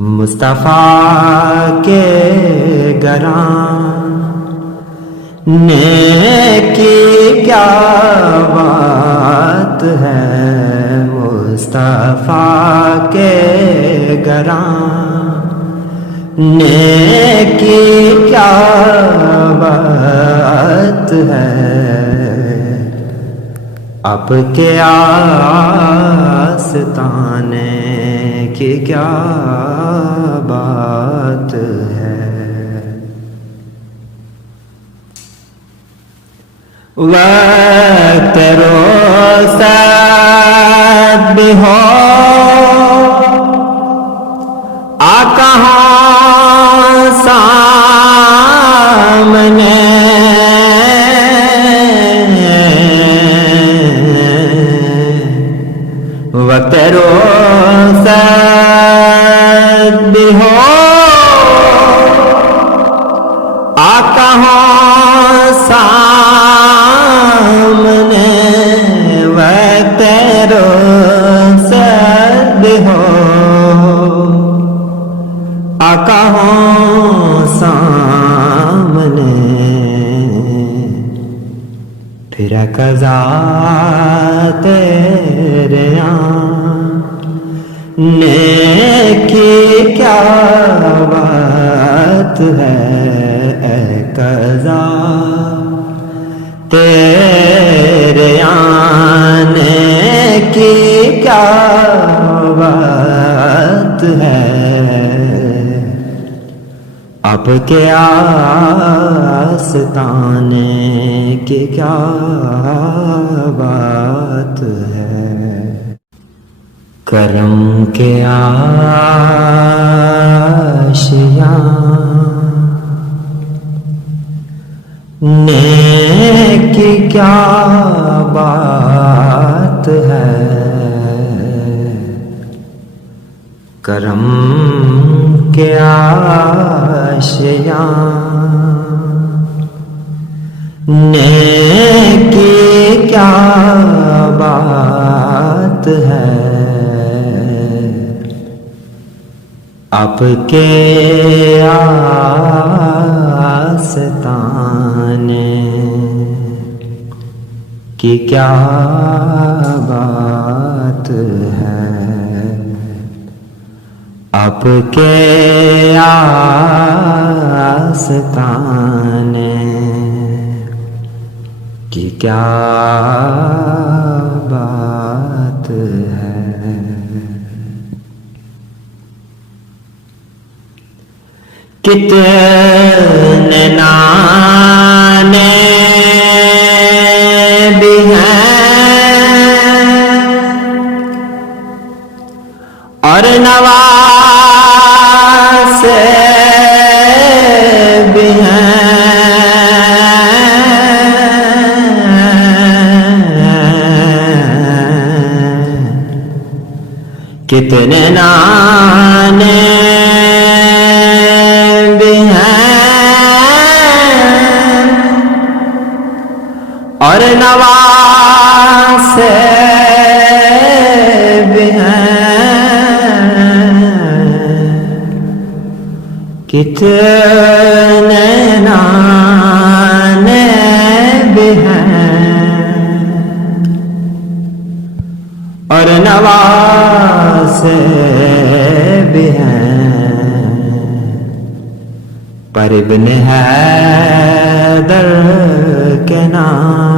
مصطفیٰ کے گراں نیکی کیا بات ہے، مصطفیٰ کے گراں نیکی کیا بات ہے، آپ کے آستانے کی کیا بات ہے۔ وقت روسد بھی ہو آقا ہوں سامنے، وقت روسد بھی ہو آقا ہوں سامنے، وقت روسد بھی ہو آقا ہوں سامنے، پھر قضا تیرے نیکی کیا بات ہے، اے قضا تیرے آنے کی کیا بات ہے، آپ کے آستانے کی کیا بات ہے۔ کرم کے آشیاں نیکی کیا بات ہے، کرم کے آشیاں نیکی کیا بات ہے، آپ کے آستانے کی کیا بات ہے، آپ کے آستانے کی کیا بات ہے۔ کتنے نانے بھی ہیں اور نواسے بھی ہیں، کتنے نانے بھی ہیں اور نواسے بھی ہیں، کتنے نانے بھی ہیں اور نواسے بھی ہیں، پر ابن حیدر کے نام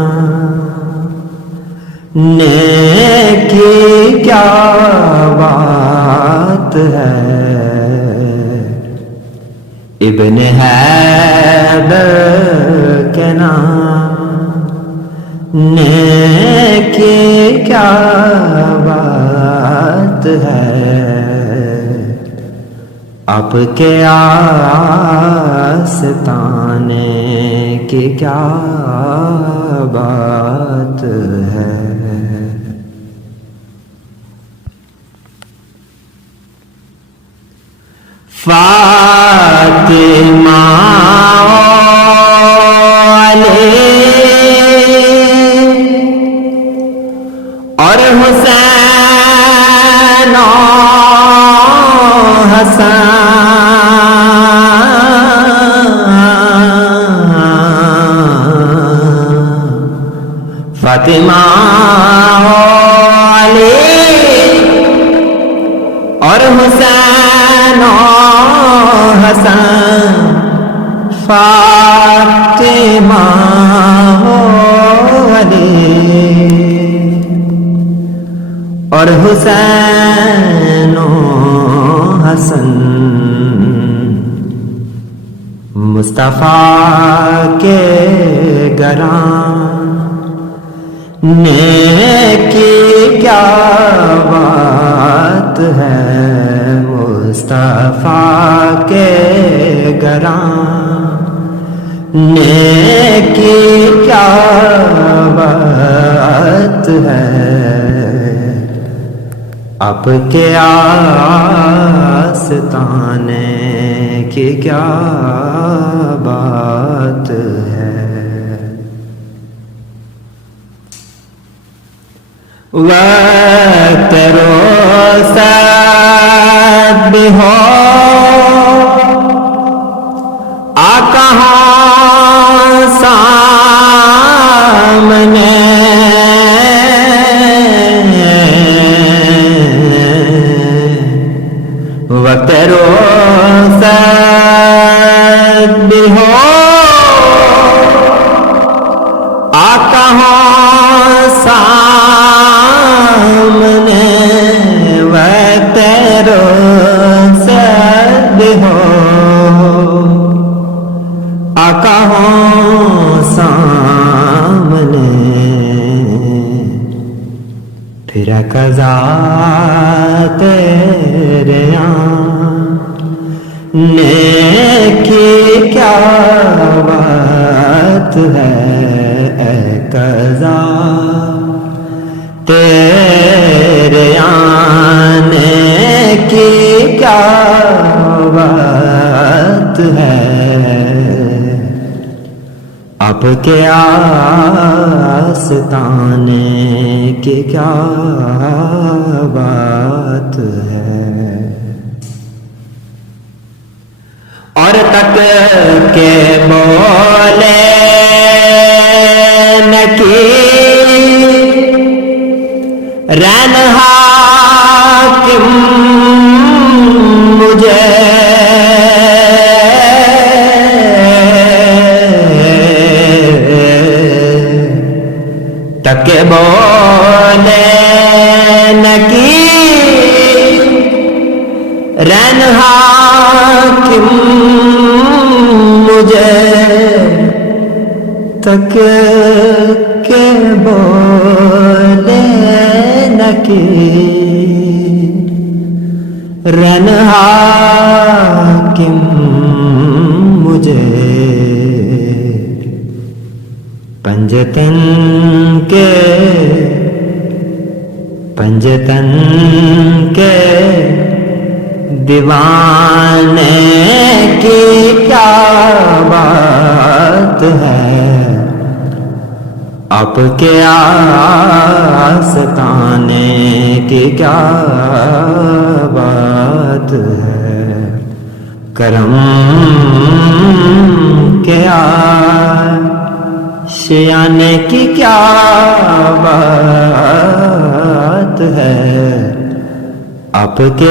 نیکی کیا بات ہے، ابن حیدر کے نام نیکی کیا بات ہے، آپ کے آستانے کی کیا بات ہے۔ فاطمہ علی اور حسین فاطمہ علی اور حسین و حسن، فاطمہ علی اور حسین و حسن، مصطفیٰ کے گراں نیکی کیا بات ہے، مصطفیٰ کے گراں نیکی کیا بات ہے، آپ کے آستانے کی کیا بات ہے۔ وقت روسد بھی ہو آقا ہوں سامنے، وقت روسد بھی ہو آقا ہوں سامنے، وقت روسد ہو آقا ہوں سامنے، پھر قضا تیرے نیکی کیا بات ہے، اے قضا تیرے آنے کی کیا بات ہے، آپ کے آستانے کی کیا بات ہے۔ اور تک کے بولے نکی رین حاکم مجھے، تک کے بولے نکی رین حاکم مجھے، تک کے بولے نکی رین حاکم مجھے، پنجتن کے دیوانے کی کیا بات ہے، آپ کے آستانے کی کیا بات ہے، کرم کے آشیانے کی کیا بات ہے، آپ کے